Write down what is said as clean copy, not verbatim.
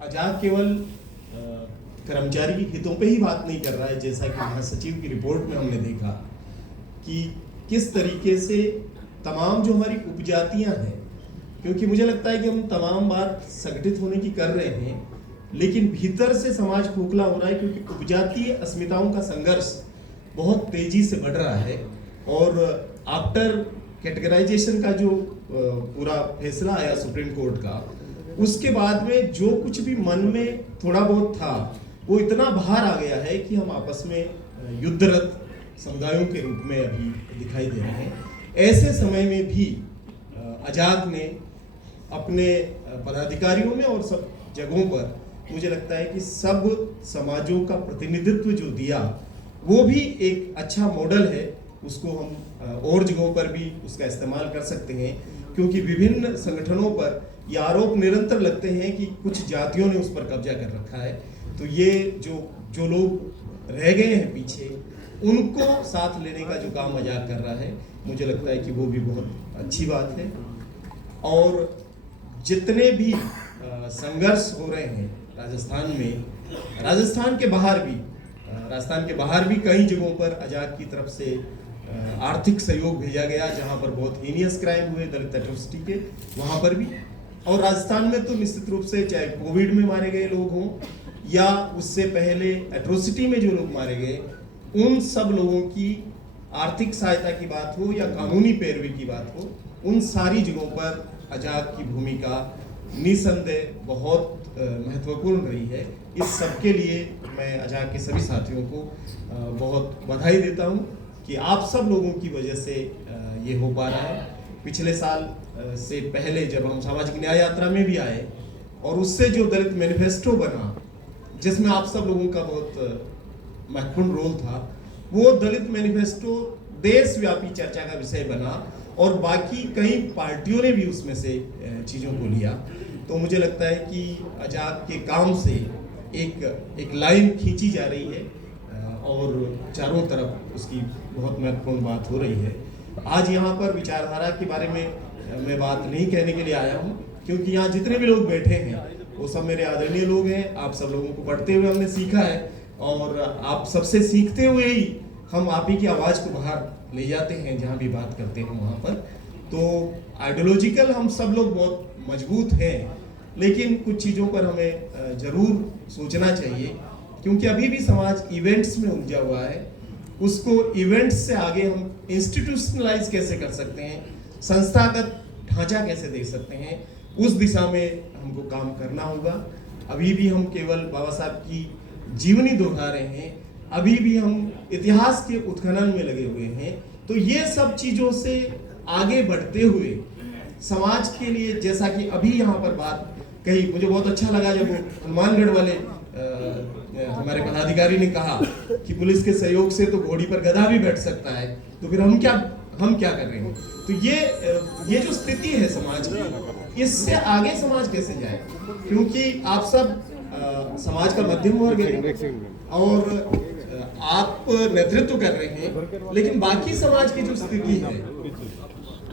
आजाद केवल कर्मचारी हितों पे ही बात नहीं कर रहा है, जैसा कि महासचिव की रिपोर्ट में हमने देखा कि किस तरीके से तमाम जो हमारी उपजातियां हैं, क्योंकि मुझे लगता है कि हम तमाम बात संगठित होने की कर रहे हैं, लेकिन भीतर से समाज खोखला हो रहा है, क्योंकि उपजातीय अस्मिताओं का संघर्ष बहुत तेजी से बढ़ रहा है। और आफ्टर कैटेगराइजेशन का जो पूरा फैसला आया सुप्रीम कोर्ट का, उसके बाद में जो कुछ भी मन में थोड़ा बहुत था वो इतना बाहर आ गया है कि हम आपस में युद्धरत समुदायों के रूप में अभी दिखाई दे रहे हैं। ऐसे समय में भी आजाद ने अपने पदाधिकारियों में और सब जगहों पर मुझे लगता है कि सब समाजों का प्रतिनिधित्व जो दिया वो भी एक अच्छा मॉडल है। उसको हम और जगहों पर भी उसका इस्तेमाल कर सकते हैं, क्योंकि विभिन्न संगठनों पर ये आरोप निरंतर लगते हैं कि कुछ जातियों ने उस पर कब्जा कर रखा है। तो ये जो लोग रह गए हैं पीछे, उनको साथ लेने का जो काम आजाद कर रहा है, मुझे लगता है कि वो भी बहुत अच्छी बात है। और जितने भी संघर्ष हो रहे हैं राजस्थान में, राजस्थान के बाहर भी कई जगहों पर आजाद की तरफ से आर्थिक सहयोग भेजा गया, जहां पर बहुत हीनियस क्राइम हुए दलित एट्रोसिटी के, वहां पर भी। और राजस्थान में तो निश्चित रूप से चाहे कोविड में मारे गए लोग हों या उससे पहले एट्रोसिटी में जो लोग मारे गए, उन सब लोगों की आर्थिक सहायता की बात हो या कानूनी पैरवी की बात हो, उन सारी जगहों पर आजाद की भूमिका निसंदेह बहुत महत्वपूर्ण रही है। इस सब के लिए मैं आजाद के सभी साथियों को बहुत बधाई देता हूं कि आप सब लोगों की वजह से ये हो पा रहा है। पिछले साल से पहले जब हम सामाजिक न्याय यात्रा में भी आए और उससे जो दलित मैनिफेस्टो बना, जिसमें आप सब लोगों का बहुत महत्वपूर्ण रोल था, वो दलित मैनिफेस्टो देशव्यापी चर्चा का विषय बना और बाकी कई पार्टियों ने भी उसमें से चीज़ों को लिया। तो मुझे लगता है कि आजाद के काम से एक लाइन खींची जा रही है और चारों तरफ उसकी बहुत महत्वपूर्ण बात हो रही है। आज यहाँ पर विचारधारा के बारे में मैं बात नहीं कहने के लिए आया हूँ, क्योंकि यहाँ जितने भी लोग बैठे हैं वो सब मेरे आदरणीय लोग हैं। आप सब लोगों को पढ़ते हुए हमने सीखा है और आप सबसे सीखते हुए ही हम आप ही की आवाज़ को बाहर ले जाते हैं जहाँ भी बात करते हैं वहाँ पर। तो आइडियोलॉजिकल हम सब लोग बहुत मजबूत हैं, लेकिन कुछ चीज़ों पर हमें ज़रूर सोचना चाहिए, क्योंकि अभी भी समाज इवेंट्स में उलझा हुआ है। उसको इवेंट्स से आगे हम इंस्टीट्यूशनलाइज कैसे कर सकते हैं, संस्थागत ढांचा कैसे दे सकते हैं, उस दिशा में हमको काम करना होगा। अभी भी हम केवल बाबा साहब की जीवनी दोहरा रहे हैं, अभी भी हम इतिहास के उत्खनन में लगे हुए हैं। तो ये सब चीज़ों से आगे बढ़ते हुए समाज के लिए, जैसा कि अभी यहाँ पर बात कही, मुझे बहुत अच्छा लगा जब हनुमानगढ़ वाले हमारे पदाधिकारी ने कहा कि पुलिस के सहयोग से तो घोड़ी पर गधा भी बैठ सकता है, तो फिर हम क्या कर रहे हैं। तो ये जो स्थिति है समाज की, इससे आगे समाज कैसे जाए, क्योंकि आप सब समाज का मध्यम वर्ग है और आप नेतृत्व कर रहे हैं, लेकिन बाकी समाज की जो स्थिति है